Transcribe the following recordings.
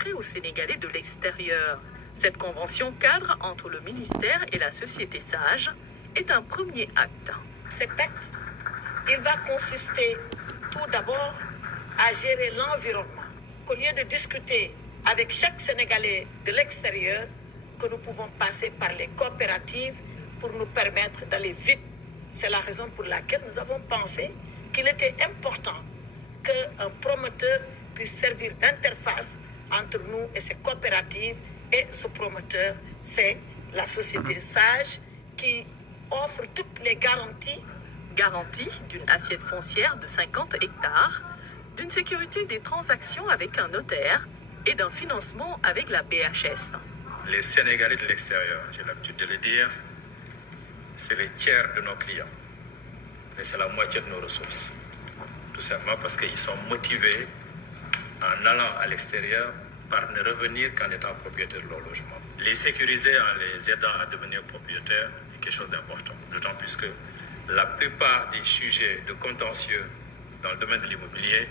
consacrée aux Sénégalais de l'extérieur. Cette convention cadre entre le ministère et la société Sage est un premier acte. Cet acte, il va consister tout d'abord à gérer l'environnement. Qu'au lieu de discuter avec chaque Sénégalais de l'extérieur, que nous pouvons passer par les coopératives pour nous permettre d'aller vite. C'est la raison pour laquelle nous avons pensé qu'il était important qu'un promoteur puisse servir d'interface entre nous et ces coopératives. Et ce promoteur, c'est la société Sage qui offre toutes les garanties. Garantie d'une assiette foncière de 50 hectares, d'une sécurité des transactions avec un notaire et d'un financement avec la BHS. Les Sénégalais de l'extérieur, j'ai l'habitude de le dire, c'est le tiers de nos clients. Mais c'est la moitié de nos ressources. Tout simplement parce qu'ils sont motivés en allant à l'extérieur par ne revenir qu'en étant propriétaires de leur logement. Les sécuriser en les aidant à devenir propriétaires est quelque chose d'important. D'autant plus que la plupart des sujets de contentieux dans le domaine de l'immobilier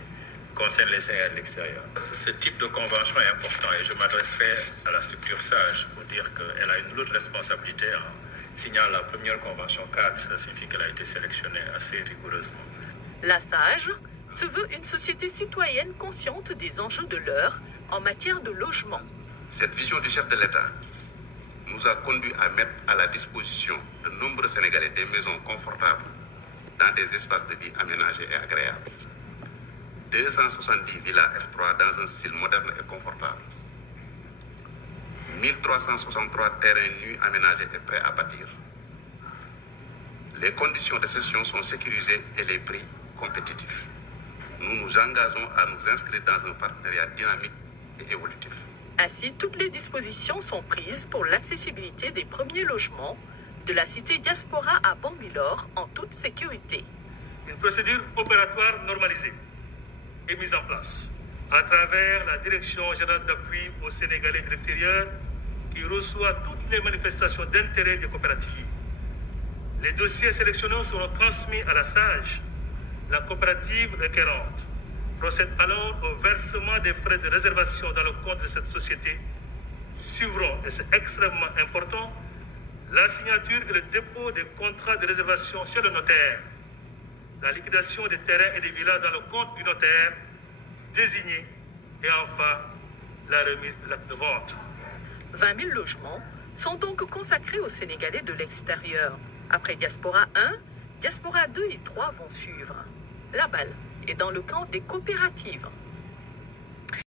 concernent les Sénégalais de l'extérieur. Ce type de convention est important et je m'adresserai à la structure Sage pour dire qu'elle a une lourde responsabilité en signant la première convention cadre. Ça signifie qu'elle a été sélectionnée assez rigoureusement. La Sage se veut une société citoyenne consciente des enjeux de l'heure en matière de logement. Cette vision du chef de l'État nous a conduit à mettre à la disposition de nombreux Sénégalais des maisons confortables dans des espaces de vie aménagés et agréables. 270 villas F3 dans un style moderne et confortable. 1363 terrains nus aménagés et prêts à bâtir. Les conditions de cession sont sécurisées et les prix compétitifs. Nous nous engageons à nous inscrire dans un partenariat dynamique et évolutif. Ainsi, toutes les dispositions sont prises pour l'accessibilité des premiers logements de la cité Diaspora à Bambilor en toute sécurité. Une procédure opératoire normalisée est mise en place à travers la Direction générale d'appui aux Sénégalais de l'extérieur qui reçoit toutes les manifestations d'intérêt des coopératives. Les dossiers sélectionnés seront transmis à la Sage. La coopérative requérante procède alors au versement des frais de réservation dans le compte de cette société. Suivront, et c'est extrêmement important, la signature et le dépôt des contrats de réservation chez le notaire, la liquidation des terrains et des villas dans le compte du notaire désigné et enfin la remise de l'acte de vente. 20 000 logements sont donc consacrés aux Sénégalais de l'extérieur. Après Diaspora 1, Diaspora 2 et 3 vont suivre. La balle est dans le camp des coopératives.